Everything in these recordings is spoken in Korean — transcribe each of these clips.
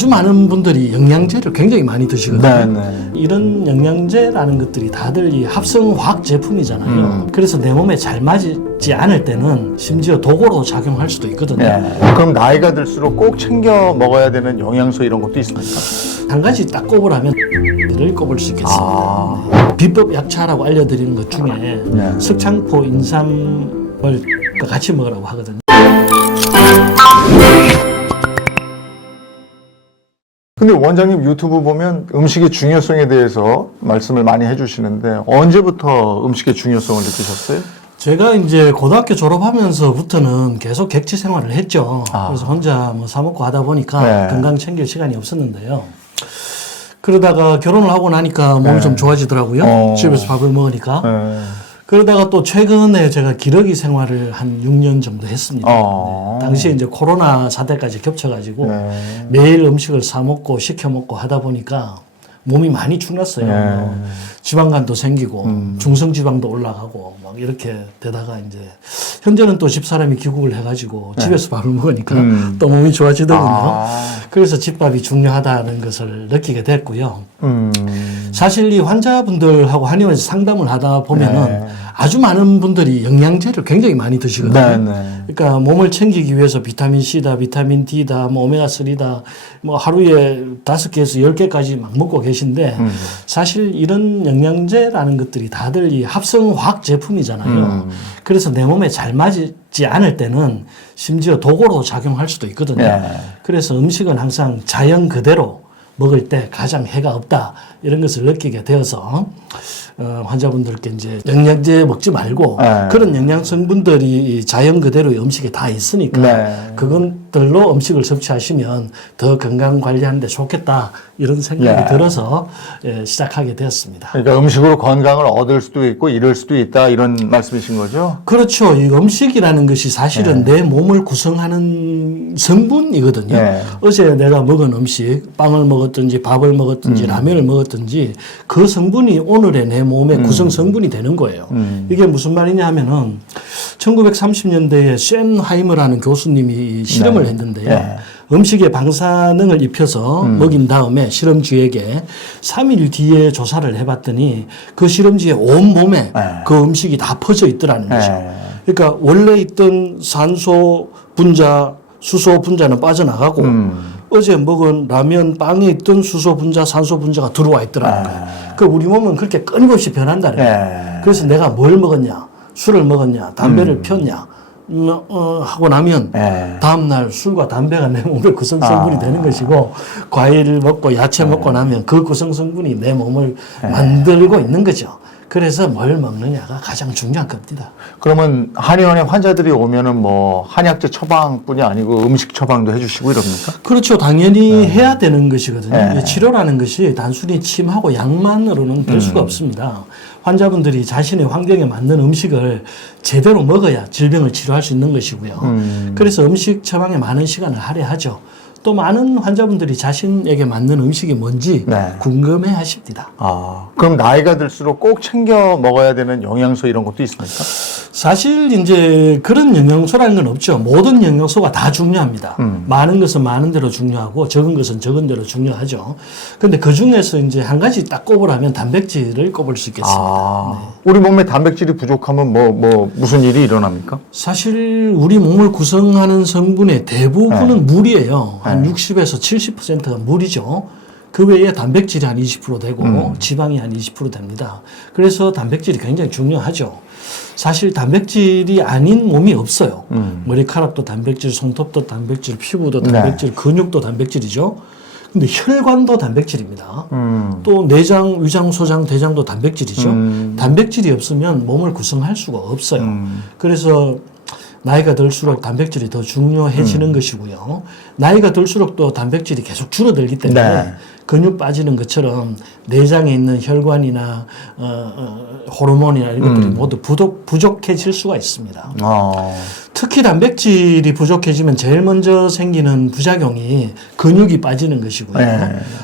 아주 많은 분들이 영양제를 굉장히 많이 드시거든요. 네네. 이런 영양제라는 것들이 다들 이 합성 화학 제품이잖아요. 그래서 내 몸에 잘 맞지 않을 때는 심지어 독으로 작용할 수도 있거든요. 네. 그럼 나이가 들수록 꼭 챙겨 먹어야 되는 영양소 이런 것도 있습니까? 한 가지 딱 꼽으라면 를 꼽을 수 있겠습니다. 비법 약차라고 알려드리는 것 중에 석창포 인삼을 같이 먹으라고 하거든요. 근데 원장님 유튜브 보면 음식의 중요성에 대해서 말씀을 많이 해주시는데 언제부터 음식의 중요성을 느끼셨어요? 제가 이제 고등학교 졸업하면서부터는 계속 객지 생활을 했죠. 그래서 혼자 뭐 사먹고 하다 보니까 건강 챙길 시간이 없었는데요. 그러다가 결혼을 하고 나니까 몸이 좀 좋아지더라고요. 집에서 밥을 먹으니까. 그러다가 또 최근에 제가 기러기 생활을 한 6년 정도 했습니다. 당시에 이제 코로나 사태까지 겹쳐가지고 매일 음식을 사 먹고 시켜 먹고 하다 보니까 몸이 많이 축났어요. 지방간도 생기고 중성지방도 올라가고 막 이렇게 되다가 이제 현재는 또 집사람이 귀국을 해가지고 집에서 밥을 먹으니까 또 몸이 좋아지더군요. 그래서 집밥이 중요하다는 것을 느끼게 됐고요. 사실 이 환자분들하고 한의원에서 상담을 하다 보면은 아주 많은 분들이 영양제를 굉장히 많이 드시거든요. 그러니까 몸을 챙기기 위해서 비타민 C다, 비타민 D다, 뭐 오메가3다, 뭐 하루에 5개에서 10개까지 막 먹고 계신데 사실 이런 영양제라는 것들이 다들 이 합성 화학 제품이잖아요. 그래서 내 몸에 잘 맞지 않을 때는 심지어 독으로 작용할 수도 있거든요. 그래서 음식은 항상 자연 그대로 먹을 때 가장 해가 없다 이런 것을 느끼게 되어서 환자분들께 이제 영양제 먹지 말고 그런 영양 성분들이 자연 그대로의 음식에 다 있으니까 그것들로 음식을 섭취하시면 더 건강 관리하는데 좋겠다 이런 생각이 들어서 시작하게 되었습니다. 그러니까 음식으로 건강을 얻을 수도 있고 잃을 수도 있다 이런 말씀이신 거죠? 그렇죠. 이 음식이라는 것이 사실은 내 몸을 구성하는 성분이거든요. 어제 내가 먹은 음식, 빵을 먹었든지 밥을 먹었든지 라면을 먹었든지 그 성분이 오늘의 내 몸의 구성 성분이 되는 거예요. 이게 무슨 말이냐 하면은 1930년대에 쉔하이머라는 교수님이 실험을 했는데요. 음식에 방사능을 입혀서 먹인 다음에 실험쥐에게 3일 뒤에 조사를 해봤더니 그 실험쥐의 온몸에 그 음식이 다 퍼져 있더라는 거죠. 그러니까 원래 있던 산소 분자, 수소 분자는 빠져나가고 어제 먹은 라면, 빵에 있던 수소 분자, 산소 분자가 들어와 있더라는 거예요. 그 우리 몸은 그렇게 끊임없이 변한다는 거예요. 그래서 내가 뭘 먹었냐, 술을 먹었냐, 담배를 피웠냐, 하고 나면 다음날 술과 담배가 내 몸의 구성성분이 되는 것이고 과일을 먹고 야채 먹고 나면 그 구성성분이 내 몸을 만들고 있는 거죠. 그래서 뭘 먹느냐가 가장 중요한 겁니다. 그러면 한의원에 환자들이 오면은 뭐 한약재 처방뿐이 아니고 음식 처방도 해주시고 이럽니까? 그렇죠. 당연히 해야 되는 것이거든요. 치료라는 것이 단순히 침하고 약만으로는 될 수가 없습니다. 환자분들이 자신의 환경에 맞는 음식을 제대로 먹어야 질병을 치료할 수 있는 것이고요. 그래서 음식 처방에 많은 시간을 할애하죠. 또 많은 환자분들이 자신에게 맞는 음식이 뭔지 궁금해 하십니다. 그럼 나이가 들수록 꼭 챙겨 먹어야 되는 영양소 이런 것도 있습니까? 사실 이제 그런 영양소라는 건 없죠. 모든 영양소가 다 중요합니다. 많은 것은 많은 대로 중요하고 적은 것은 적은 대로 중요하죠. 근데 그 중에서 이제 한 가지 딱 꼽으라면 단백질을 꼽을 수 있겠습니다. 우리 몸에 단백질이 부족하면 무슨 일이 일어납니까? 사실 우리 몸을 구성하는 성분의 대부분은 물이에요. 한 60에서 70%가 물이죠. 그 외에 단백질이 한 20% 되고 지방이 한 20% 됩니다. 그래서 단백질이 굉장히 중요하죠. 사실 단백질이 아닌 몸이 없어요. 머리카락도 단백질, 손톱도 단백질, 피부도 단백질, 근육도 단백질이죠. 근데 혈관도 단백질입니다. 또 내장, 위장, 소장, 대장도 단백질이죠. 단백질이 없으면 몸을 구성할 수가 없어요. 그래서 나이가 들수록 단백질이 더 중요해지는 것이고요. 나이가 들수록 또 단백질이 계속 줄어들기 때문에 근육 빠지는 것처럼 내장에 있는 혈관이나 호르몬이나 이런 것들이 모두 부족해질 수가 있습니다. 특히 단백질이 부족해지면 제일 먼저 생기는 부작용이 근육이 빠지는 것이고요.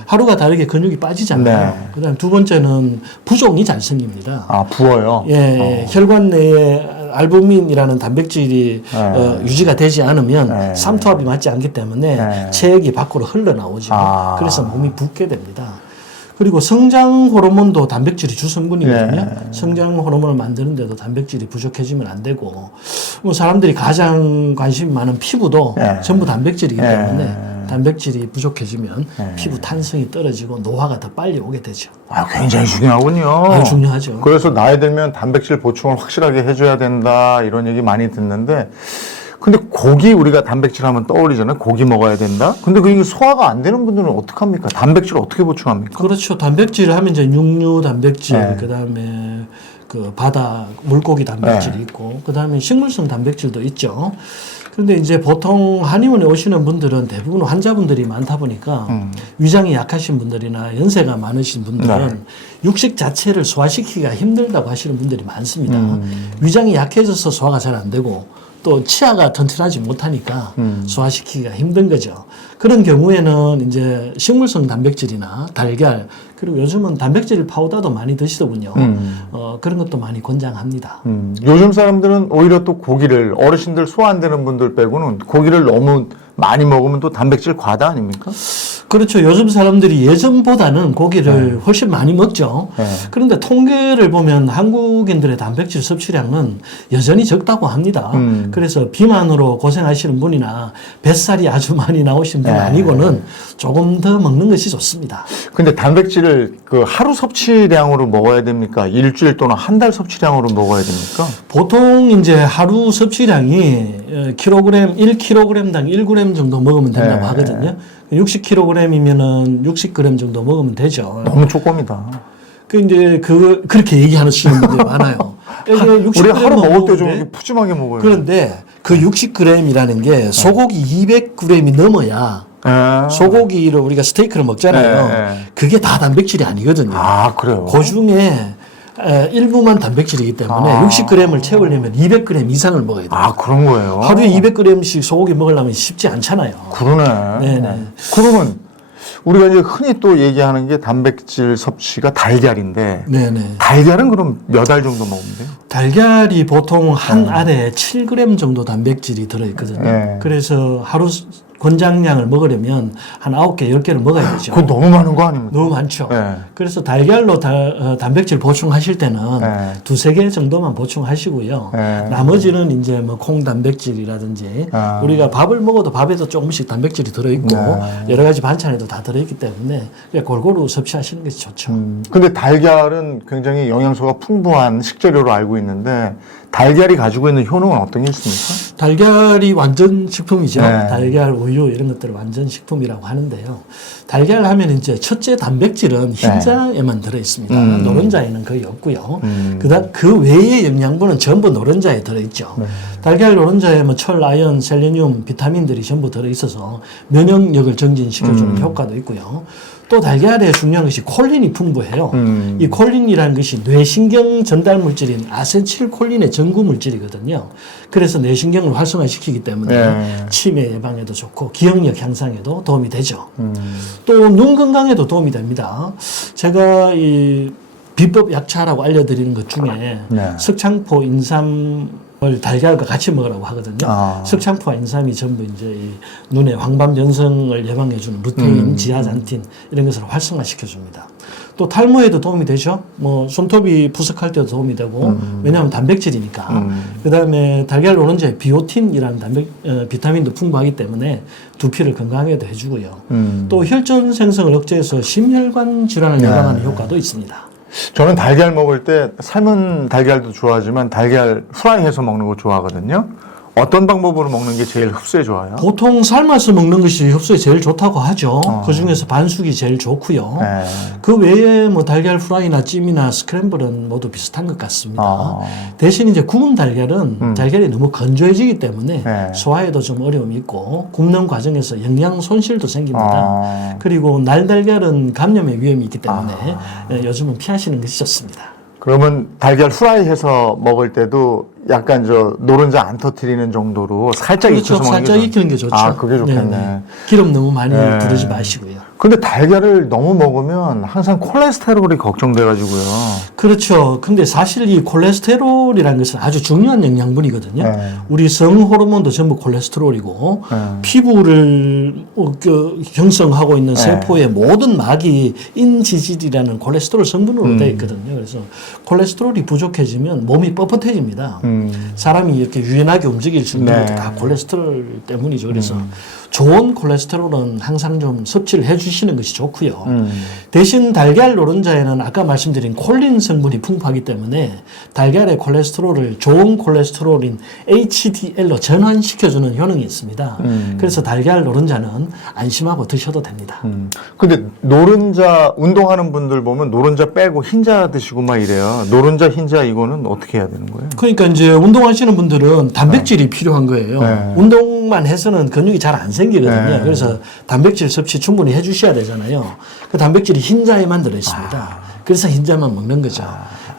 하루가 다르게 근육이 빠지잖아요. 그다음 두 번째는 부종이 잘 생깁니다. 부어요? 혈관 내에 알부민이라는 단백질이 유지가 되지 않으면 네. 삼투압이 맞지 않기 때문에 네. 체액이 밖으로 흘러나오죠. 아. 그래서 몸이 붓게 됩니다. 그리고 성장 호르몬도 단백질이 주성분이거든요. 네. 성장 호르몬을 만드는데도 단백질이 부족해지면 안 되고, 뭐 사람들이 가장 관심이 많은 피부도 네. 전부 단백질이기 네. 때문에 단백질이 부족해지면 네. 피부 탄성이 떨어지고 노화가 더 빨리 오게 되죠. 아, 굉장히 중요하군요. 아주 중요하죠. 그래서 나이 들면 단백질 보충을 확실하게 해줘야 된다 이런 얘기 많이 듣는데, 근데 고기 우리가 단백질 하면 떠올리잖아요. 고기 먹어야 된다. 근데 그게 소화가 안 되는 분들은 어떡합니까? 단백질 어떻게 보충합니까? 그렇죠. 단백질을 하면 이제 육류 단백질, 네. 그다음에 그 바다 물고기 단백질이 네. 있고, 그다음에 식물성 단백질도 있죠. 그런데 이제 보통 한의원에 오시는 분들은 대부분 환자분들이 많다 보니까 위장이 약하신 분들이나 연세가 많으신 분들은 네. 육식 자체를 소화시키기가 힘들다고 하시는 분들이 많습니다. 위장이 약해져서 소화가 잘 안 되고 또 치아가 튼튼하지 못하니까 소화시키기가 힘든 거죠. 그런 경우에는 이제 식물성 단백질이나 달걀, 그리고 요즘은 단백질 파우더도 많이 드시더군요. 그런 것도 많이 권장합니다. 요즘 사람들은 오히려 또 고기를, 어르신들 소화 안 되는 분들 빼고는 고기를 너무 많이 먹으면 또 단백질 과다 아닙니까? 그렇죠. 요즘 사람들이 예전보다는 고기를 훨씬 많이 먹죠. 네. 그런데 통계를 보면 한국인들의 단백질 섭취량은 여전히 적다고 합니다. 그래서 비만으로 고생하시는 분이나 뱃살이 아주 많이 나오신 분 네. 아니고는 조금 더 먹는 것이 좋습니다. 근데 단백질을 그 하루 섭취량으로 먹어야 됩니까? 일주일 또는 한 달 섭취량으로 먹어야 됩니까? 보통 이제 하루 섭취량이 1kg당 1g 정도 먹으면 된다고 네. 하거든요. 60kg이면은 60g 정도 먹으면 되죠. 너무 조금이다. 그렇게 얘기하는 분들이 많아요. 우리 하루 먹을 때 좀 이렇게 푸짐하게 먹어요. 그런데 그 60g이라는 게 소고기 200g이 넘어야 소고기를 우리가 스테이크를 먹잖아요. 네. 그게 다 단백질이 아니거든요. 아, 그래요? 그 중에 일부만 단백질이기 때문에 60g을 채우려면 200g 이상을 먹어야 돼요. 아, 그런 거예요? 하루에 200g씩 소고기 먹으려면 쉽지 않잖아요. 그러네. 네네. 그러면 우리가 이제 흔히 또 얘기하는 게 단백질 섭취가 달걀인데, 네네. 달걀은 그럼 몇 알 정도 먹으면 돼요? 달걀이 보통 한 알에 7g 정도 단백질이 들어있거든요. 네. 그래서 하루 권장량을 먹으려면 한 9개, 10개를 먹어야 되죠. 그건 너무 많은 거 아닙니까? 너무 많죠. 네. 그래서 달걀로 단백질 보충하실 때는 네. 2-3개 정도만 보충하시고요. 네. 나머지는 이제 뭐 콩 단백질이라든지 우리가 밥을 먹어도 밥에도 조금씩 단백질이 들어있고 여러 가지 반찬에도 다 들어있기 때문에 골고루 섭취하시는 것이 좋죠. 근데 달걀은 굉장히 영양소가 풍부한 식재료로 알고 있는데, 달걀이 가지고 있는 효능은 어떤 게 있습니까? 달걀이 완전 식품이죠. 네. 달걀, 우유 이런 것들을 완전 식품이라고 하는데요. 달걀 하면 이제 첫째 단백질은 흰자에만 들어 있습니다. 노른자에는 거의 없고요. 그다음 그 외의 영양분은 전부 노른자에 들어 있죠. 달걀 노른자에 뭐 철, 아연, 셀레늄, 비타민들이 전부 들어 있어서 면역력을 증진시켜주는 효과도 있고요. 또 달걀에 중요한 것이 콜린이 풍부해요. 이 콜린이라는 것이 뇌신경 전달 물질인 아세틸콜린의 전구 물질이거든요. 그래서 뇌신경을 활성화시키기 때문에 치매 예방에도 좋고 기억력 향상에도 도움이 되죠. 또 눈 건강에도 도움이 됩니다. 제가 이 비법 약차라고 알려드리는 것 중에 석창포, 인삼을 달걀과 같이 먹으라고 하거든요. 석창포와 인삼이 전부 이제 이 눈의 황반 변성을 예방해주는 루테인, 지아잔틴 이런 것을 활성화시켜줍니다. 또 탈모에도 도움이 되죠. 뭐 손톱이 부석할 때도 도움이 되고 왜냐하면 단백질이니까. 그다음에 달걀 노른자에 비오틴이라는 비타민도 풍부하기 때문에 두피를 건강하게도 해주고요. 또 혈전 생성을 억제해서 심혈관 질환을 예방하는 효과도 있습니다. 저는 달걀 먹을 때 삶은 달걀도 좋아하지만 달걀 프라이해서 먹는 거 좋아하거든요. 어떤 방법으로 먹는 게 제일 흡수에 좋아요? 보통 삶아서 먹는 것이 흡수에 제일 좋다고 하죠. 그 중에서 반숙이 제일 좋고요. 그 외에 뭐 달걀 프라이나 찜이나 스크램블은 모두 비슷한 것 같습니다. 대신 이제 구운 달걀은 달걀이 너무 건조해지기 때문에 소화에도 좀 어려움이 있고 굽는 과정에서 영양 손실도 생깁니다. 그리고 날달걀은 감염의 위험이 있기 때문에 요즘은 피하시는 것이 좋습니다. 그러면 달걀 후라이해서 먹을 때도 약간 저 노른자 안 터트리는 정도로 살짝 그렇죠. 익혀서 먹는 게 살짝 익히는 게 좋죠. 아, 그게 좋겠네. 네네. 기름 너무 많이 두르지 마시고요. 근데 달걀을 너무 먹으면 항상 콜레스테롤이 걱정돼가지고요. 그렇죠. 근데 사실 이 콜레스테롤이라는 것은 아주 중요한 영양분이거든요. 네. 우리 성 호르몬도 전부 콜레스테롤이고 피부를 형성하고 있는 세포의 모든 막이 인지질이라는 콜레스테롤 성분으로 되어 있거든요. 그래서 콜레스테롤이 부족해지면 몸이 뻣뻣해집니다. 사람이 이렇게 유연하게 움직일 수 있는 것도 다 콜레스테롤 때문이죠. 그래서 좋은 콜레스테롤은 항상 좀 섭취를 해주시는 것이 좋고요. 대신 달걀 노른자에는 아까 말씀드린 콜린 성분이 풍부하기 때문에 달걀의 콜레스테롤을 좋은 콜레스테롤인 HDL로 전환시켜주는 효능이 있습니다. 그래서 달걀 노른자는 안심하고 드셔도 됩니다. 근데 노른자 운동하는 분들 보면 노른자 빼고 흰자 드시고 막 이래요. 노른자, 흰자 이거는 어떻게 해야 되는 거예요? 그러니까 이제 운동하시는 분들은 단백질이 필요한 거예요. 운동만 해서는 근육이 잘 안 생기거든요. 그래서 단백질 섭취 충분히 해주셔야 되잖아요. 그 단백질이 흰자에만 들어있습니다. 그래서 흰자만 먹는 거죠.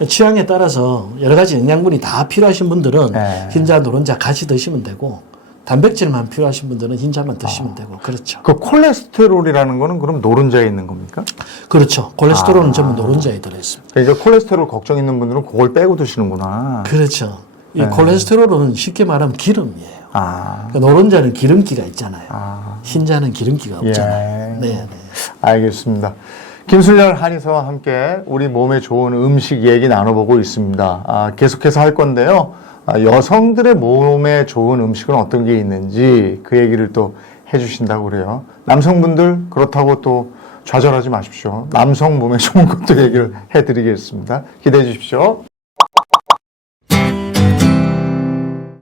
취향에 따라서 여러 가지 영양분이 다 필요하신 분들은 흰자, 노른자 같이 드시면 되고 단백질만 필요하신 분들은 흰자만 드시면 되고 그렇죠. 그 콜레스테롤이라는 거는 그럼 노른자에 있는 겁니까? 그렇죠. 콜레스테롤은 전부 노른자에 들어있습니다. 그러니까 콜레스테롤 걱정 있는 분들은 그걸 빼고 드시는구나. 그렇죠. 이 콜레스테롤은 쉽게 말하면 기름이에요. 그러니까 노른자는 기름기가 있잖아요. 흰자는 기름기가 없잖아요. 네. 알겠습니다. 김순렬 한의사와 함께 우리 몸에 좋은 음식 얘기 나눠보고 있습니다. 계속해서 할 건데요. 여성들의 몸에 좋은 음식은 어떤 게 있는지 그 얘기를 또 해주신다고 그래요. 남성분들 그렇다고 또 좌절하지 마십시오. 남성 몸에 좋은 것도 얘기를 해드리겠습니다. 기대해 주십시오.